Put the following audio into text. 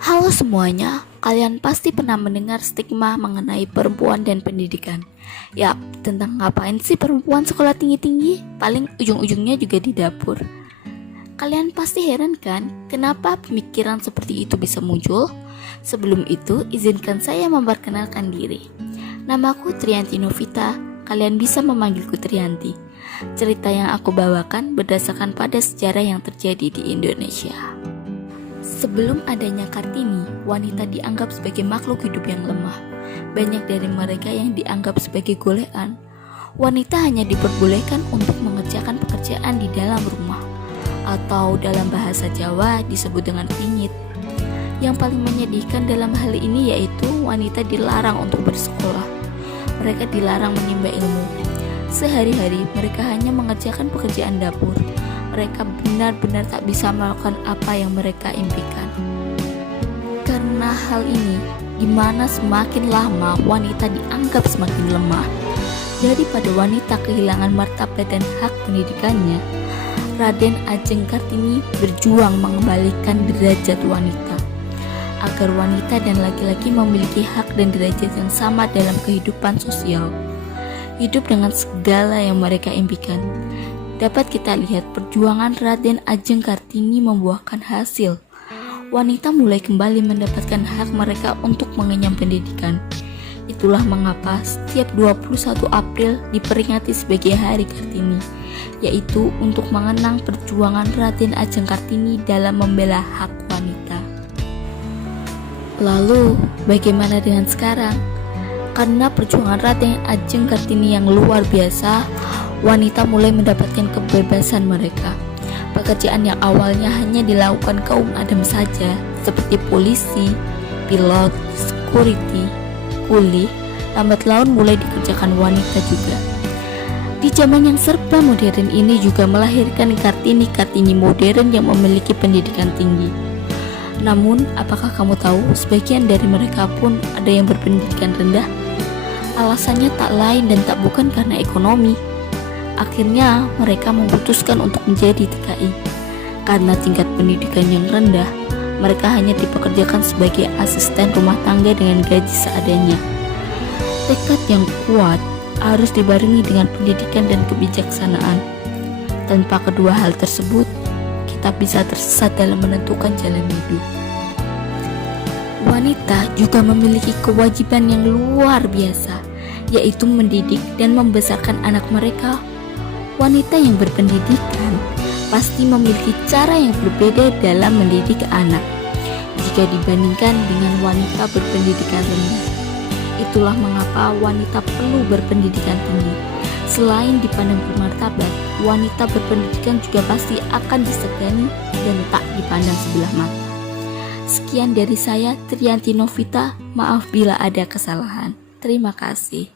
Halo semuanya, kalian pasti pernah mendengar stigma mengenai perempuan dan pendidikan. Yap, tentang ngapain sih perempuan sekolah tinggi-tinggi? Paling ujung-ujungnya juga di dapur. Kalian pasti heran kan, kenapa pemikiran seperti itu bisa muncul? Sebelum itu, izinkan saya memperkenalkan diri. Namaku Trianti Novita, kalian bisa memanggilku Trianti. Cerita yang aku bawakan berdasarkan pada sejarah yang terjadi di Indonesia. Sebelum adanya Kartini, wanita dianggap sebagai makhluk hidup yang lemah. Banyak dari mereka yang dianggap sebagai golekan. Wanita hanya diperbolehkan untuk mengerjakan pekerjaan di dalam rumah, atau dalam bahasa Jawa disebut dengan pingit. Yang paling menyedihkan dalam hal ini yaitu wanita dilarang untuk bersekolah. Mereka dilarang menimba ilmu. Sehari-hari mereka hanya mengerjakan pekerjaan dapur. Mereka benar-benar tak bisa melakukan apa yang mereka impikan. Karena hal ini, di mana semakin lama wanita dianggap semakin lemah, daripada wanita kehilangan martabat dan hak pendidikannya, Raden Ajeng Kartini berjuang mengembalikan derajat wanita, agar wanita dan laki-laki memiliki hak dan derajat yang sama dalam kehidupan sosial, hidup dengan segala yang mereka impikan. Dapat kita lihat perjuangan Raden Ajeng Kartini membuahkan hasil. Wanita mulai kembali mendapatkan hak mereka untuk mengenyam pendidikan. Itulah mengapa setiap 21 April diperingati sebagai Hari Kartini, yaitu untuk mengenang perjuangan Raden Ajeng Kartini dalam membela hak wanita. Lalu, bagaimana dengan sekarang? Karena perjuangan Raden Ajeng Kartini yang luar biasa, wanita mulai mendapatkan kebebasan mereka. Pekerjaan yang awalnya hanya dilakukan kaum adam saja, seperti polisi, pilot, security, kuli, lambat laun mulai dikerjakan wanita juga. Di zaman yang serba modern ini juga melahirkan Kartini-Kartini modern yang memiliki pendidikan tinggi. Namun, apakah kamu tahu sebagian dari mereka pun ada yang berpendidikan rendah? Alasannya tak lain dan tak bukan karena ekonomi. Akhirnya mereka memutuskan untuk menjadi TKI. Karena tingkat pendidikan yang rendah, mereka hanya dipekerjakan sebagai asisten rumah tangga dengan gaji seadanya. Tekad yang kuat harus dibarengi dengan pendidikan dan kebijaksanaan. Tanpa kedua hal tersebut, kita bisa tersesat dalam menentukan jalan hidup. Wanita juga memiliki kewajiban yang luar biasa, yaitu mendidik dan membesarkan anak mereka. Wanita yang berpendidikan pasti memiliki cara yang berbeda dalam mendidik anak jika dibandingkan dengan wanita berpendidikan rendah. Itulah mengapa wanita perlu berpendidikan tinggi. Selain dipandang bermartabat, wanita berpendidikan juga pasti akan disegani dan tak dipandang sebelah mata. Sekian dari saya, Trianti Novita. Maaf bila ada kesalahan. Terima kasih.